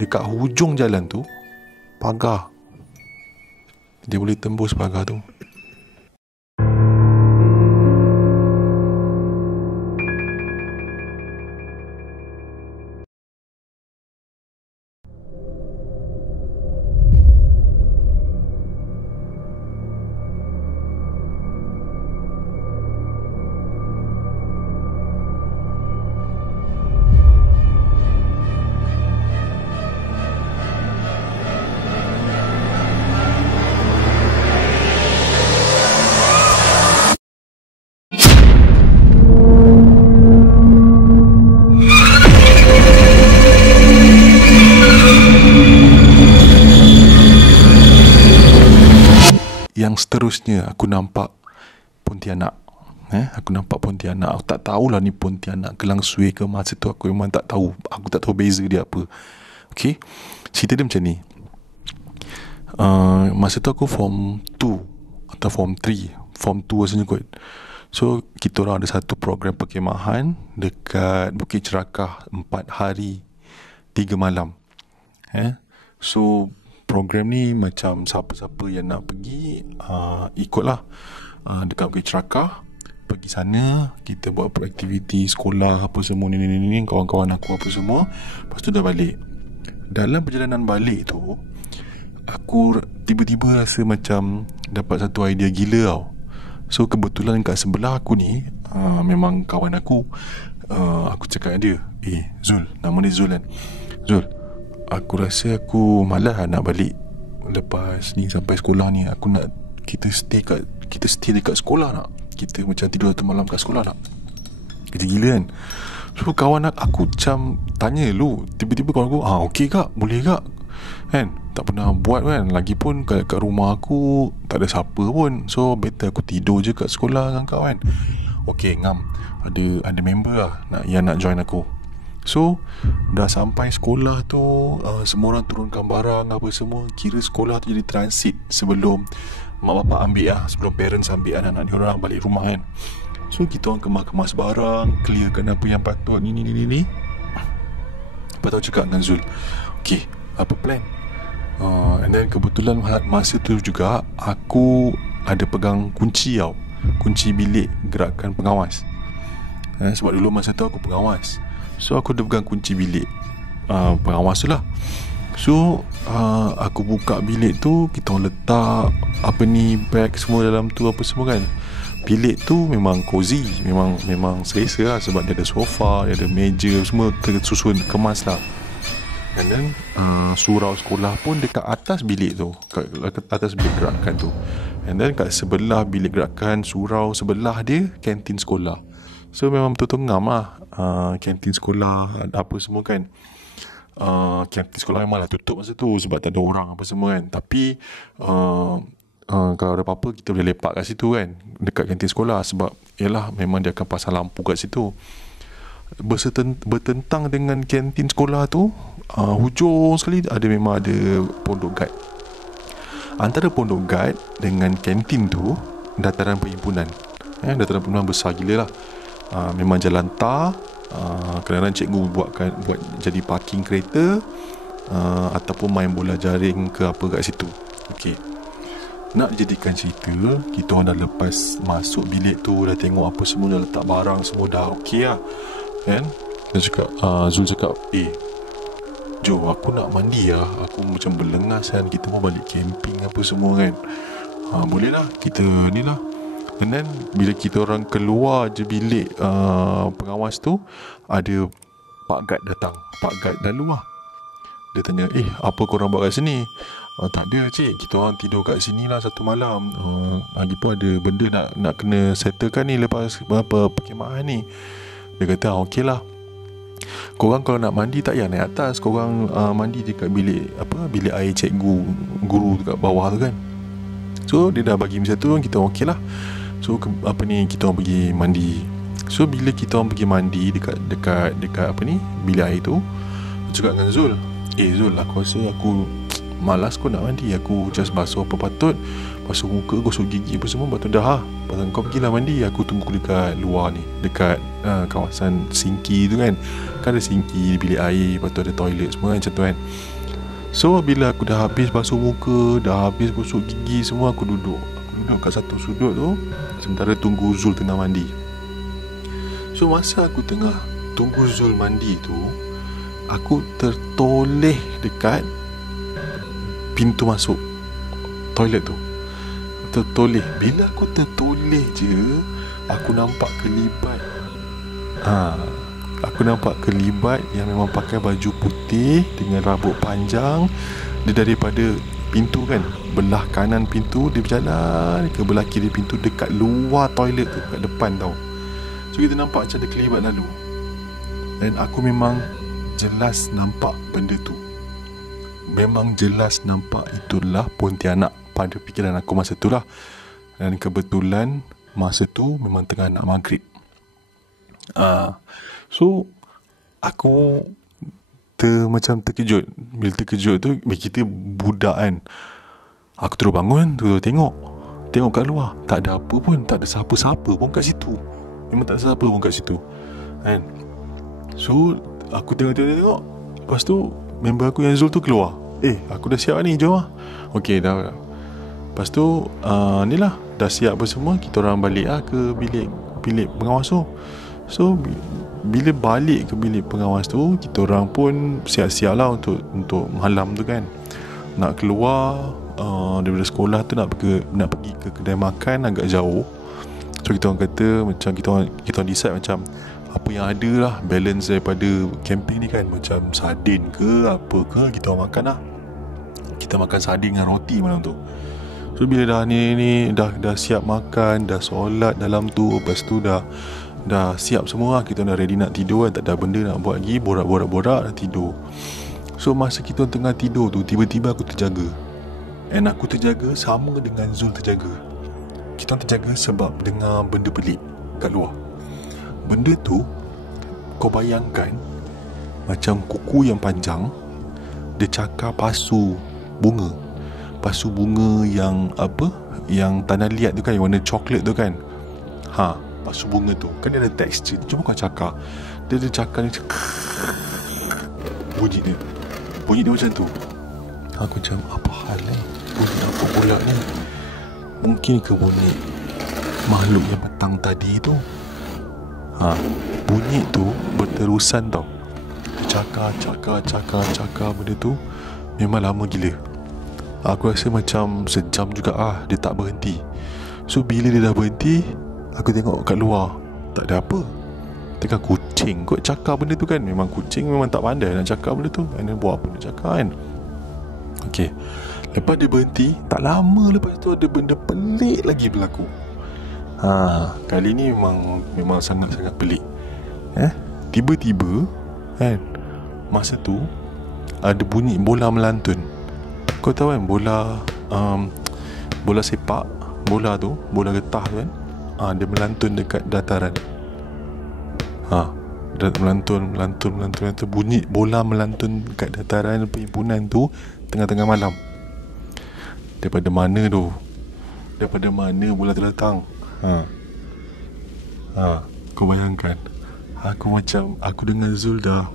dekat hujung jalan tu pagar. Dia boleh tembus pagar tu. Yang seterusnya aku nampak Pontianak. Aku nampak Pontianak. Aku tak tahulah ni Pontianak ke Langsui ke. Masa tu aku memang tak tahu. Aku tak tahu beza dia apa. Okay, cerita dia macam ni. Masa tu aku form 2 atau form 3. Form 2 rasanya kot. So kita orang ada satu program perkhemahan dekat Bukit Cerakah 4 hari 3 malam. So program ni macam siapa-siapa yang nak pergi ikutlah dekat Bukit Cerakah. Pergi sana, kita buat aktiviti sekolah apa semua ni, kawan-kawan aku apa semua. Lepas tu dah balik. Dalam perjalanan balik tu, aku tiba-tiba rasa macam dapat satu idea gila tau. So kebetulan kat sebelah aku ni memang kawan aku. Aku cakap dengan dia, Zul, nama dia Zul kan. Zul, aku rasa aku malas nak balik lepas ni sampai sekolah ni. Aku nak kita stay dekat sekolah nak. Kita macam tidur satu malam kat sekolah nak. Kita gila kan. So kawan aku macam tanya lu, tiba-tiba kawan aku, okey kak, boleh kak kan. Tak pernah buat kan. Lagipun kat rumah aku tak ada siapa pun. So better aku tidur je kat sekolah dengan kau kan. Okey ngam, ada member lah yang nak join aku. So dah sampai sekolah tu, semua orang turunkan barang apa semua. Kira sekolah tu jadi transit sebelum mak bapak ambil lah, sebelum parents ambil anak-anak diorang balik rumah kan. So kita orang kemas-kemas barang, clearkan apa yang patut, ni. Lepas tu cakap dengan Zul, okay, apa plan? And then kebetulan masa tu juga aku ada pegang kunci tau. Kunci bilik gerakan pengawas. Sebab dulu masa tu aku pengawas. So aku ada pegang kunci bilik pengawas tu lah. So aku buka bilik tu, kita orang letak bag semua dalam tu apa semua kan. Bilik tu memang cozy, memang selesa lah. Sebab dia ada sofa, dia ada meja, semua tersusun, kemas lah. And then surau sekolah pun dekat atas bilik tu, kat atas bilik gerakan tu. And then kat sebelah bilik gerakan, surau sebelah dia kantin sekolah. So memang betul-betul ngam lah. Kantin sekolah apa semua kan. Kantin sekolah memang lah tutup masa tu sebab tak ada orang apa semua kan. Tapi kalau ada apa-apa kita boleh lepak kat situ kan, dekat kantin sekolah. Sebab yalah, memang dia akan pasang lampu kat situ. Bertentang dengan kantin sekolah tu, hujung sekali memang ada pondok guide. Antara pondok guide dengan kantin tu dataran perhimpunan. Dataran perhimpunan besar gila lah. Memang jalan tar. Kadang-kadang cikgu buat jadi parking kereta, ataupun main bola jaring ke apa kat situ. Okey, nak jadikan cerita, kita orang dah lepas masuk bilik tu, dah tengok apa semua, dah letak barang semua, dah okey lah kan. Dia cakap, Zul cakap, Jo, aku nak mandi lah, aku macam berlengas kan, kita mau balik camping apa semua kan. Boleh lah, kita ni lah. And then bila kita orang keluar je bilik pengawas tu, ada Pak Guide datang. Pak Guide lalu lah. Dia tanya, apa korang buat kat sini? Tak ada cik, kita orang tidur kat sini lah satu malam. Lagipun ada benda nak kena settlekan ni lepas perkhemahan ni. Dia kata, okey lah, korang kalau nak mandi tak payah naik atas, korang mandi dekat bilik air cikgu, guru dekat bawah tu kan. So dia dah bagi macam tu, kita okey lah. So kita orang pergi mandi. So bila kita orang pergi mandi dekat bilik air tu, aku cakap dengan Zul, Zul, aku rasa aku malas kau nak mandi. Aku just basuh apa patut, basuh muka, gosok gigi apa semua. Lepas tu dah lepas tu kau pergilah mandi. Aku tunggu dekat luar ni, dekat kawasan sinki tu kan. Kan ada sinki, bilik air, lepas tu ada toilet semua macam tu kan. So bila aku dah habis basuh muka, dah habis gosok gigi semua, aku duduk kat satu sudut tu, sementara tunggu Zul tengah mandi. So masa aku tengah tunggu Zul mandi tu, aku tertoleh dekat pintu masuk toilet tu. Tertoleh. Bila aku tertoleh je, aku nampak kelibat. Aku nampak kelibat yang memang pakai baju putih dengan rambut panjang. Dia daripada pintu kan, belah kanan pintu, dia berjalan ke belah kiri pintu, dekat luar toilet tu, kat depan tau. So kita nampak macam ada kelibat lalu. Dan aku memang jelas nampak benda tu. Memang jelas nampak itulah Pontianak pada fikiran aku masa tu lah. Dan kebetulan masa tu memang tengah nak maghrib. So aku macam terkejut. Bila terkejut tu, kita budak kan, aku terus bangun, terus tengok kat luar. Tak ada apa pun, tak ada siapa-siapa pun kat situ. Memang tak ada siapa pun kat situ kan. So aku tengok. Lepas tu member aku yang Zul tu keluar. Aku dah siap ni, jom lah. Okay dah. Lepas tu ni lah, dah siap apa semua, kita orang balik lah ke bilik pengawas tu. So bila balik ke bilik pengawas tu, kita orang pun siap-siap lah untuk malam tu kan. Nak keluar daripada sekolah tu, nak pergi ke kedai makan agak jauh. So kita orang kata macam kita orang decide macam apa yang ada lah, balance daripada camping ni kan. Macam sardin ke apa ke, kita orang makan lah. Kita makan sardin dengan roti malam tu. So bila dah dah siap makan, dah solat dalam tu, lepas tu dah siap semua lah. Kita dah ready nak tidur kan, tak ada benda nak buat lagi, borak-borak dah tidur. So masa kita tengah tidur tu, tiba-tiba aku terjaga. And aku terjaga sama dengan Zul terjaga. Kita terjaga sebab dengar benda pelik kat luar. Benda tu, kau bayangkan macam kuku yang panjang, dia cakar pasu bunga yang apa, yang tanah liat tu kan, yang warna coklat tu kan. Pasu bunga tu kan dia ada tekstur. Cuma kau cakar, dia ada cakar ni, bunyi dia macam tu. Aku macam, apa hal ni? Bunyi apa pula ni? Mungkin ke bunyi makhluk yang petang tadi tu? Bunyi tu berterusan tau. Cakar benda tu memang lama gila. Aku rasa macam sejam juga dia tak berhenti. So bila dia dah berhenti, aku tengok kat luar, tak ada apa. Tengah kucing kot cakar benda tu kan. Memang kucing memang tak pandai nak cakar benda tu. Dia buat apa nak cakar kan. Okay, lepas dia berhenti, tak lama lepas tu ada benda pelik lagi berlaku. Kali ni memang sangat-sangat pelik. Tiba-tiba kan, masa tu ada bunyi bola melantun. Kau tahu kan bola sepak, bola tu, bola getah tu kan, dia melantun dekat dataran. Melantun. Bunyi bola melantun dekat dataran perhimpunan tu tengah-tengah malam. Daripada mana bola tu datang? Kau bayangkan. Aku dengan Zul dah,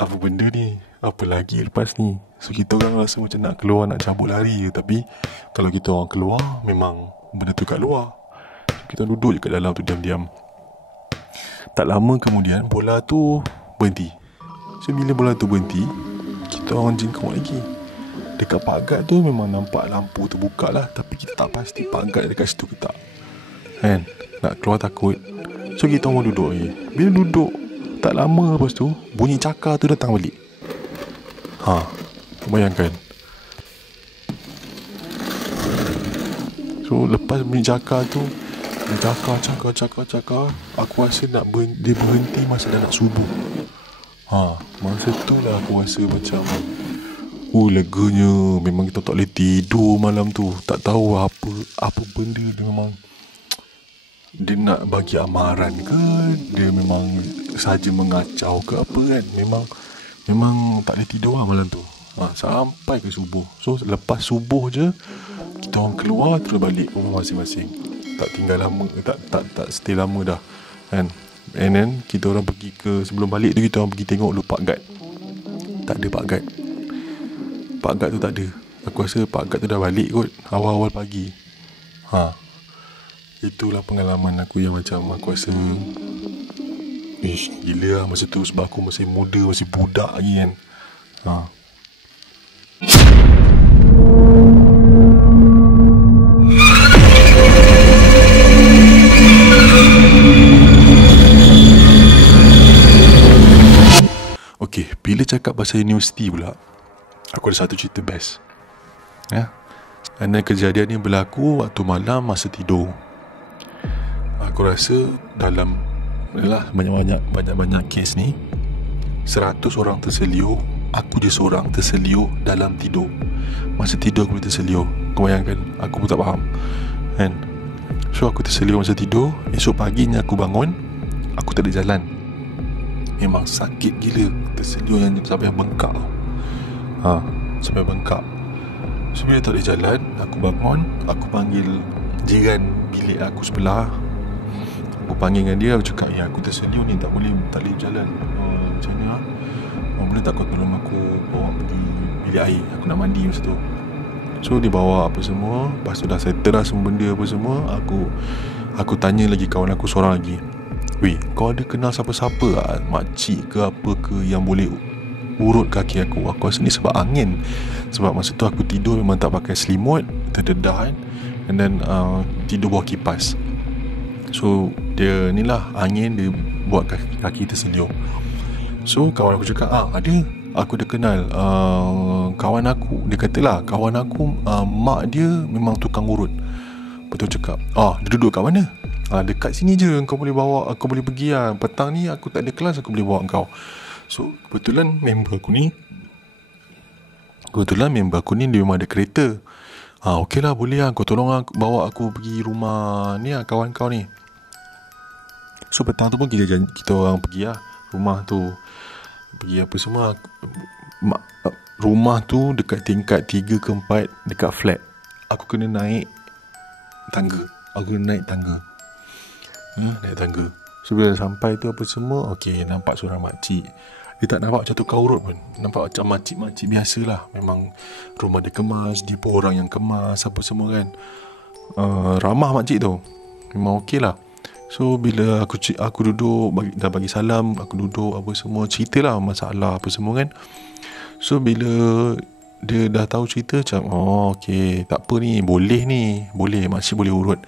apa benda ni? Apa lagi lepas ni? So kita orang rasa macam nak keluar, nak cabut lari je. Tapi kalau kita orang keluar, memang benda tu kat luar. Kita duduk je kat dalam tu diam-diam. Tak lama kemudian bola tu berhenti. So bila bola tu berhenti, kita orang jengkau lagi. Dekat pagar tu memang nampak lampu tu buka lah, tapi kita tak pasti pagar dekat situ ke tak kan. Nak keluar takut. So kita orang duduk lagi. Bila duduk, tak lama lepas tu bunyi cakar tu datang balik. Bayangkan. So lepas bunyi cakar tu, dia cakar, aku rasa dia berhenti masa dah nak subuh. Masa tu lah aku rasa macam leganya. Memang kita tak boleh tidur malam tu. Tak tahu apa benda dia. Memang dia nak bagi amaran ke, dia memang saja mengacau ke apa kan. Memang tak boleh tidur lah malam tu. Sampai ke subuh. So lepas subuh je kita orang keluar terus balik rumah masing-masing. Tak tinggal lama, tak stay lama dah kan. And then kita orang pergi ke, sebelum balik tu kita orang pergi tengok dulu Pak Gad. Tak ada Pak Gad. Pak Gad tu tak ada. Aku rasa Pak Gad tu dah balik kot awal-awal pagi. Itulah pengalaman aku yang macam aku rasa gila lah masa tu, sebab aku masih muda, masih budak lagi kan. Okay, bila cakap pasal universiti pula, aku ada satu cerita best. Dan kejadian ni berlaku waktu malam masa tidur. Aku rasa dalam banyak-banyak kes ni, 100 orang terseliur, aku je seorang terseliur dalam tidur. Masa tidur aku boleh terseliur. Kau bayangkan, aku pun tak faham kan. So aku terseliur masa tidur. Esok paginya aku bangun, aku tak ada jalan. Memang sakit gila. Terseliur yang sampai bengkak. Sampai bengkak. So bila tak ada jalan, aku bangun, aku panggil jiran bilik aku sebelah. Aku panggil dengan dia, aku cakap, aku terseliur ni, tak boleh jalan. Macam mana? Boleh tak kau tolong aku bawa pergi bilik air? Aku nak mandi masa tu. So dia bawa apa semua. Lepas tu dah settle lah semua benda apa semua. Aku tanya lagi kawan aku seorang lagi, weh, kau ada kenal siapa-siapa lah, makcik ke apa ke yang boleh urut kaki aku? Aku rasa ni sebab angin. Sebab masa tu aku tidur memang tak pakai selimut, terdedah kan. And then tidur bawah kipas. So dia ni lah, angin dia buat kaki terseliur. So kawan aku cakap, ada, aku dah kenal kawan aku. Dia katalah kawan aku, mak dia memang tukang urut. Betul cakap, dia duduk kat mana? Dekat sini je, kau boleh bawa, kau boleh pergi lah. Petang ni aku tak ada kelas, aku boleh bawa kau. So kebetulan member aku ni dia memang ada kereta. Okey lah, boleh lah, kau tolong lah, bawa aku pergi rumah ni lah, kawan kau ni. So petang tu pun kita orang pergi lah rumah tu. Pergi apa semua. Rumah tu dekat tingkat 3 ke 4, dekat flat. Aku kena naik tangga. Naik tangga. So bila sampai tu apa semua, okey, nampak seorang makcik. Dia tak nampak macam tukang urut pun. Nampak macam makcik-makcik biasalah. Memang rumah dia kemas, dia pun orang yang kemas apa semua kan. Ramah makcik tu. Memang okey lah. So bila aku duduk, dah bagi salam, aku duduk apa semua, ceritalah masalah apa semua kan. So bila dia dah tahu cerita, macam okey, tak apa ni, boleh makcik boleh urut.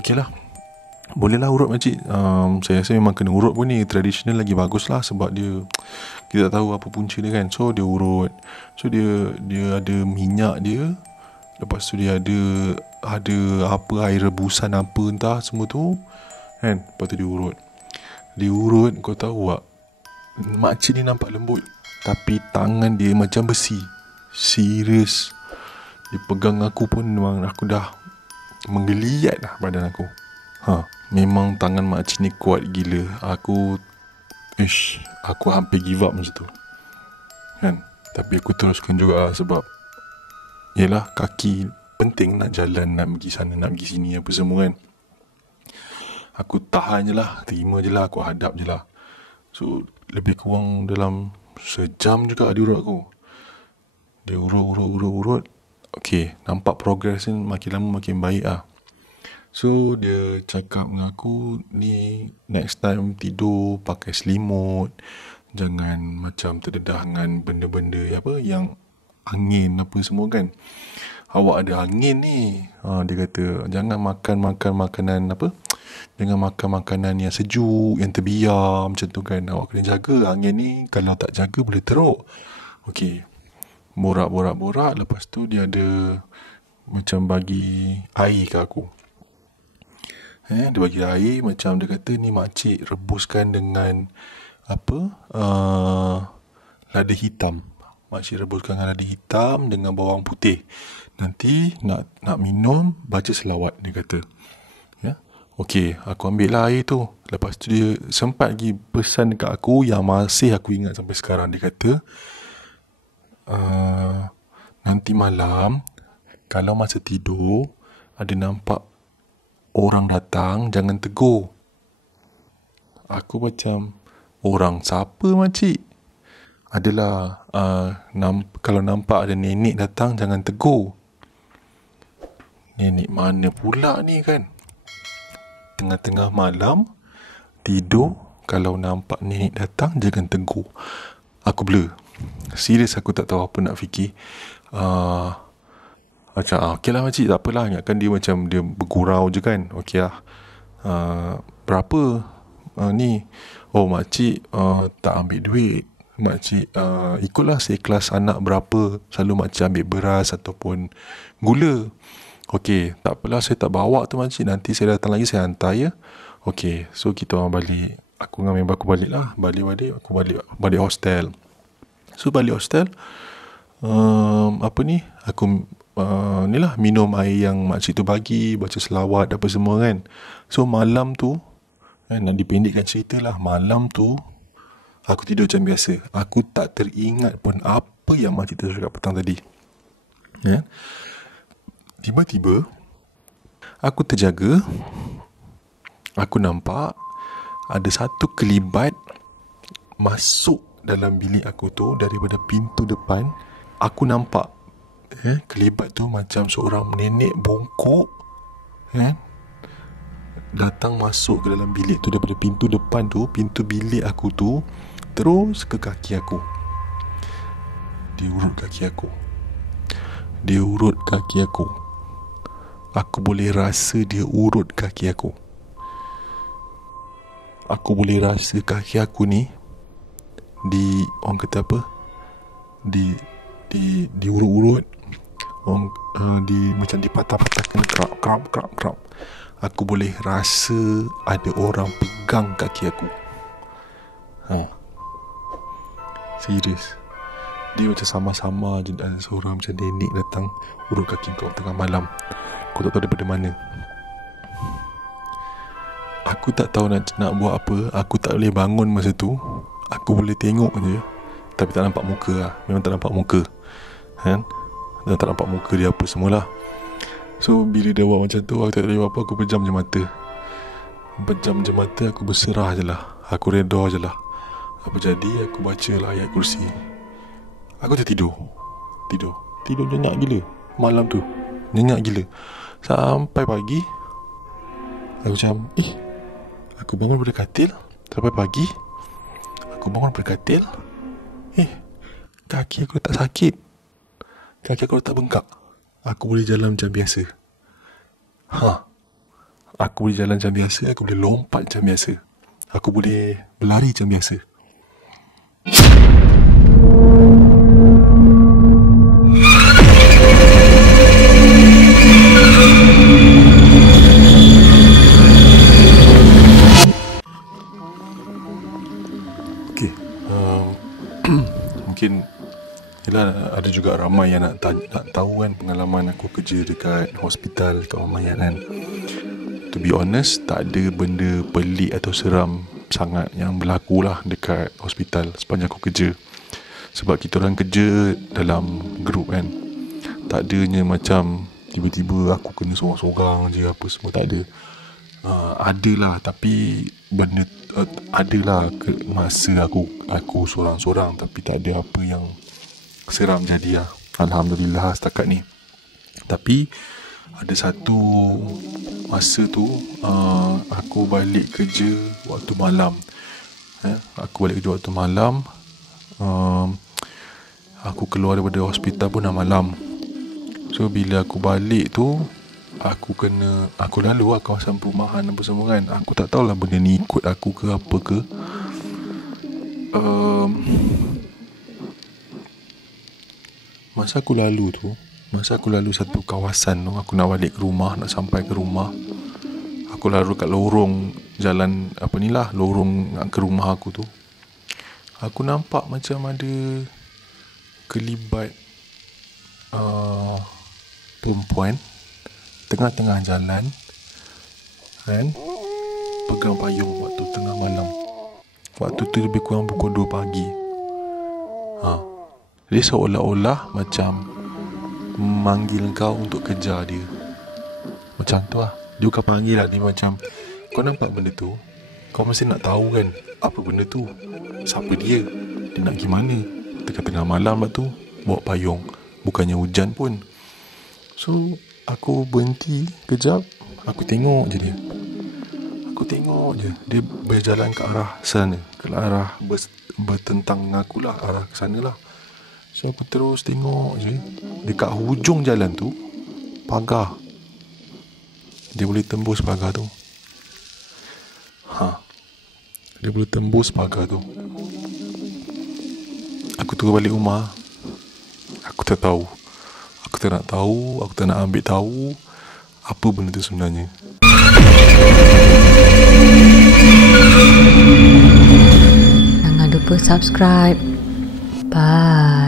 Okey lah, boleh lah urut makcik. Saya rasa memang kena urut pun ni, tradisional lagi bagus lah. Sebab kita tak tahu apa punca dia kan. So dia urut. So dia ada minyak dia. Lepas tu dia ada apa, air rebusan apa entah semua tu kan. Lepas tu dia urut. Kau tahu tak, makcik ni nampak lembut, tapi tangan dia macam besi. Serius. Dia pegang aku pun memang aku dah menggeliat lah badan aku. Memang tangan makcik ni kuat gila. Aku hampir give up macam tu kan. Tapi aku teruskan juga lah, sebab yelah, kaki penting, nak jalan, nak pergi sana, nak pergi sini apa semua kan. Aku tahan je lah, terima je lah, aku hadap je lah. So lebih kurang dalam sejam juga dia urut aku. Dia urut. Okay, nampak progress ni makin lama makin baik lah. So dia cakap dengan aku, ni next time tidur pakai selimut, jangan macam terdedah dengan benda-benda apa yang angin apa semua kan. Awak ada angin ni. Dia kata jangan makan makanan apa, jangan makan makanan yang sejuk, yang terbiar macam tu kan. Awak kena jaga angin ni, kalau tak jaga boleh teruk. Okey, borak. Lepas tu dia ada macam bagi air ke aku. Dia bagi air, macam dia kata ni makcik rebuskan dengan apa, lada hitam. Makcik rebuskan dengan lada hitam dengan bawang putih. Nanti nak minum, baca selawat, dia kata. Ya. Okey, aku ambil lah air tu. Lepas tu dia sempat lagi pesan dekat aku yang masih aku ingat sampai sekarang. Dia kata, nanti malam kalau masa tidur ada nampak orang datang, jangan tegur. Aku macam, orang siapa makcik? Adalah kalau nampak ada nenek datang, jangan tegur. Nenek mana pula ni kan? Tengah-tengah malam tidur, kalau nampak nenek datang, jangan tegur. Aku blur. Serius aku tak tahu apa nak fikir. Macam okey lah makcik, tak apalah. Ingatkan dia macam dia bergurau je kan. Okey lah. Berapa ni? Oh makcik tak ambil duit. Makcik ikutlah seikhlas anak berapa. Selalu makcik ambil beras ataupun gula. Okey, tak apalah, saya tak bawa tu makcik. Nanti saya datang lagi, saya hantar ya. Okey, so kita orang balik. Aku dengan member aku balik lah. Balik-balik, aku balik hostel. So balik hostel, apa ni, aku ni lah minum air yang makcik tu bagi, baca selawat apa semua kan. So malam tu nak dipendekkan cerita lah, malam tu aku tidur macam biasa. Aku tak teringat pun apa yang makcik tu cakap petang tadi. Tiba-tiba aku terjaga, aku nampak ada satu kelibat masuk dalam bilik aku tu daripada pintu depan. Aku nampak kelibat tu macam seorang nenek bongkok datang masuk ke dalam bilik tu daripada pintu depan tu, pintu bilik aku tu, terus ke kaki aku. Dia urut kaki aku. Aku boleh rasa dia urut kaki aku. Aku boleh rasa kaki aku ni orang kata apa, diurut-urut, macam dipatah-patahkan, krap. Aku boleh rasa ada orang pegang kaki aku. Serius. Dia macam sama-sama je, ada seorang macam nenek datang urut kaki kau tengah malam. Kau tak tahu daripada mana. Aku tak tahu nak buat apa. Aku tak boleh bangun masa tu. Aku boleh tengok je, tapi tak nampak muka lah. Memang tak nampak muka kan? Dan tak nampak muka dia apa semualah. So bila dia buat macam tu, aku tak boleh buat apa. Aku pejam je mata. Aku berserah je lah. Aku reda je lah. Apa jadi, aku baca lah ayat kursi. Aku tertidur. Tidur nyenyak gila malam tu. Nyenyak gila. Sampai pagi aku macam aku bangun daripada katil. Sampai pagi aku bangun daripada katil. Kaki aku tak sakit. Kaki aku tak bengkak. Aku boleh jalan macam biasa. Aku boleh jalan macam biasa. Aku boleh lompat macam biasa. Aku boleh berlari macam biasa. Mungkin yelah, ada juga ramai yang nak tahu kan pengalaman aku kerja dekat hospital atau Mayat kan. To be honest, tak ada benda pelik atau seram sangat yang berlaku lah dekat hospital sepanjang aku kerja. Sebab kita orang kerja dalam grup kan. Tak adanya macam tiba-tiba aku kena sorang-sorang je apa semua, tak ada. Adalah, tapi benda adalah masa aku sorang-sorang, tapi tak ada apa yang seram jadi lah. Alhamdulillah setakat ni. Tapi ada satu masa tu aku balik kerja waktu malam. Aku keluar daripada hospital pun dah malam. So bila aku balik tu, aku lalu lah kawasan perumahan apa semua kan. Aku tak tahulah benda ni ikut aku ke apa ke. Masa aku lalu satu kawasan tu, aku nak balik ke rumah, nak sampai ke rumah. Aku lalu kat lorong jalan lorong ke rumah aku tu. Aku nampak macam ada kelibat perempuan tengah-tengah jalan kan, pegang payung waktu tengah malam. Waktu tu lebih kurang pukul 2 pagi. Dia seolah-olah macam memanggil kau untuk kejar dia. Macam tu lah. Dia bukan panggil lah. Dia macam, kau nampak benda tu, kau mesti nak tahu kan apa benda tu, siapa dia, dia nak pergi mana. Tengah-tengah malam lah tu, bawa payung, bukannya hujan pun. So aku berhenti kejap, aku tengok je dia. Aku tengok je dia berjalan ke arah sana, ke arah bertentang dengan aku lah, arah ke sana lah. So aku terus tengok je. Dekat hujung jalan tu, pagar. Dia boleh tembus pagar tu. Dia boleh tembus pagar tu. Aku turun balik rumah. Aku tak tahu. Aku tak nak tahu. Aku tak nak ambil tahu apa benda tu sebenarnya. Jangan lupa subscribe. Bye.